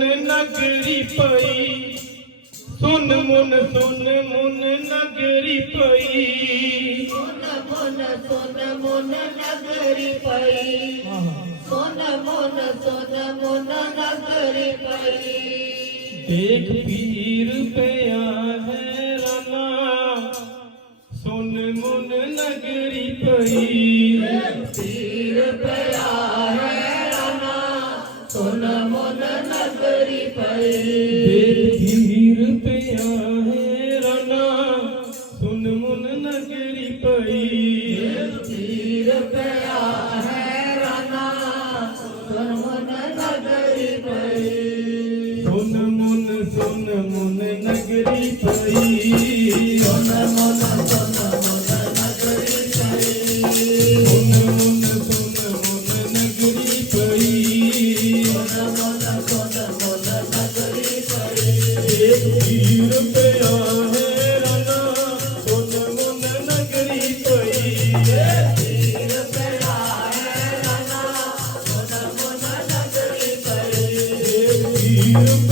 ਨਗਰੀ ਪਈ। ਸੁਨ ਮੁਨ ਸੁਨ ਮੁਨ ਨਗਰੀ ਪਈ। ਸੁਨ ਮੁਨ ਸੁਨ ਮੁਨ ਨਗਰੀ ਪਈ। ਸੁਨ ਮੁਨ ਸੁਨ ਮੁਨ ਨਗਰੀ ਪਈ। ਦੇਖ ਪੀਰ ਪਿਆ ਹੈ ਰਾਣਾ। ਸੁਨ ਮੁਨ ਨਗਰੀ ਪਈ। Bye. you.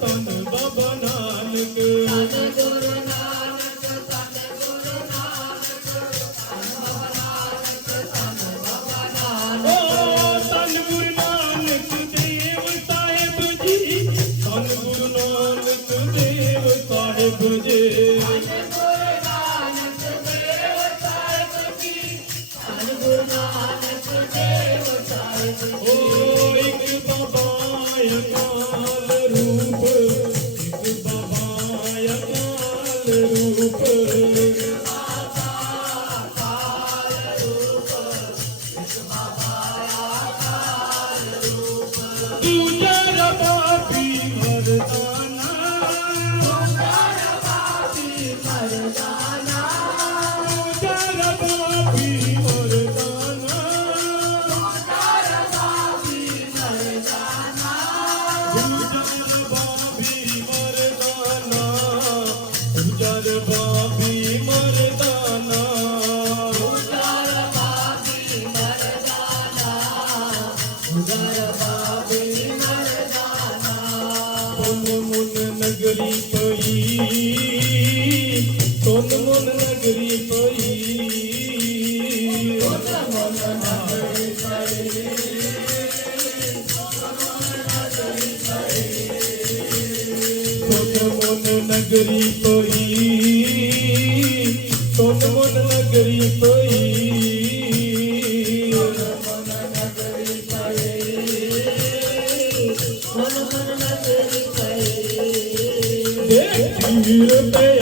Baba, Baba, पही तुन नगरी you pay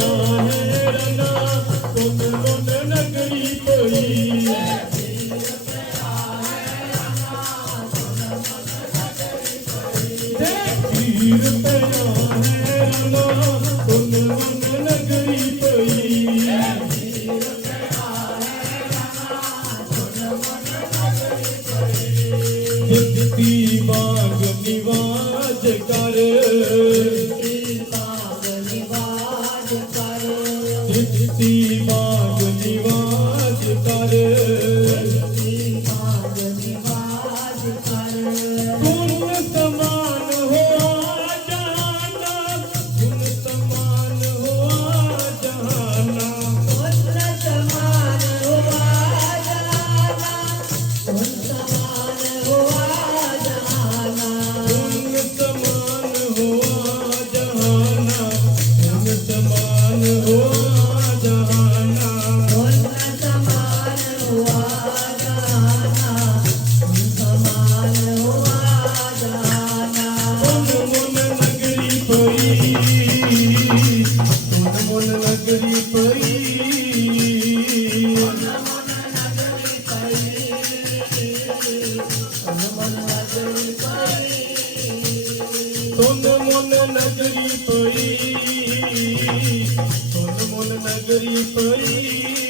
नगरी पड़ी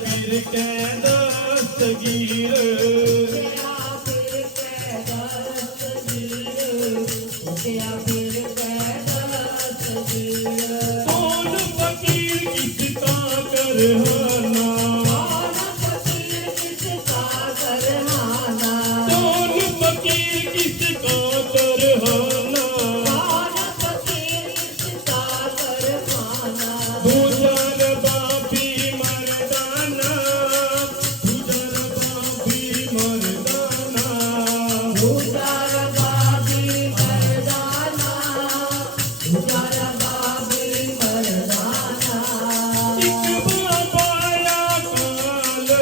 पीर कह दस्तगीर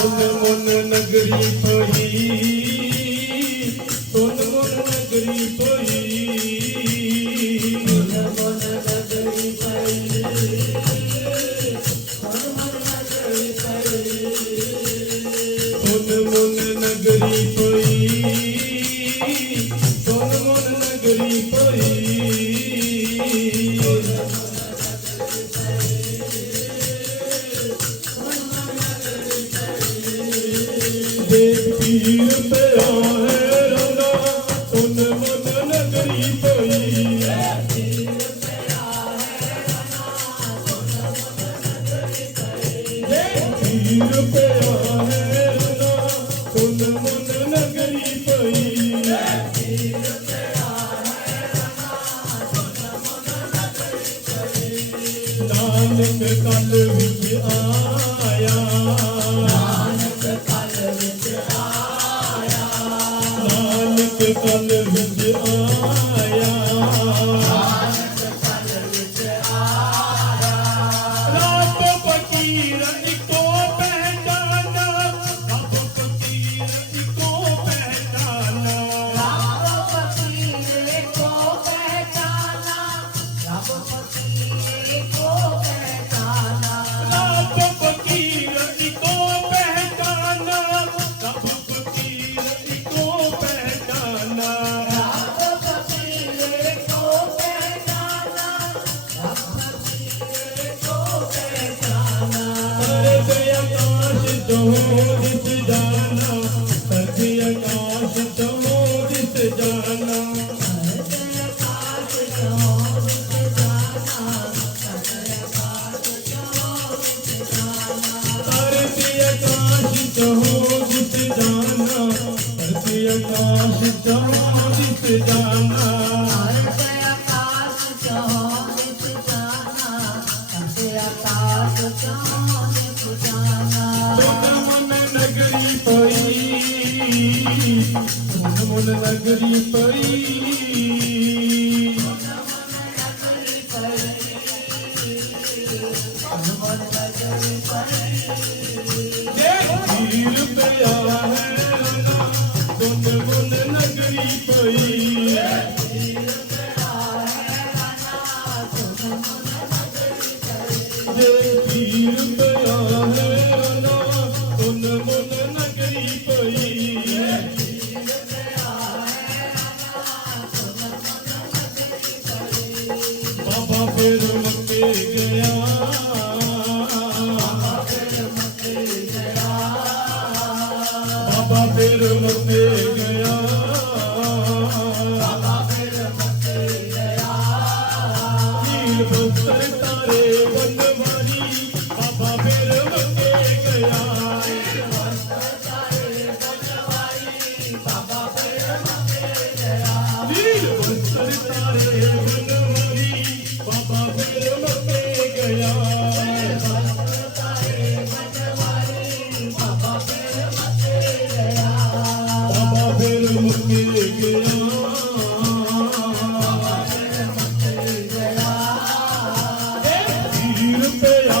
ਤੁਨ ਮਨ ਨਗਰੀ ਪਈ ਤੁਨ ਮਨ ਨਗਰੀ ਪਈ ਤੁਨ ਮਨ ਨਗਰੀ ਪਈ ਤੁਨ ਮਨ ਨਗਰੀ ਪਈ ਤੁਨ ਮਨ ਨਗਰੀ ਪਈ। I'm the one that I can't ਫਿਰ ਮੱਕੇ ਗਿਆ ਬਾਬਾ ਫਿਰ ਮੱਕੇ ਗਿਆ இருப்பையா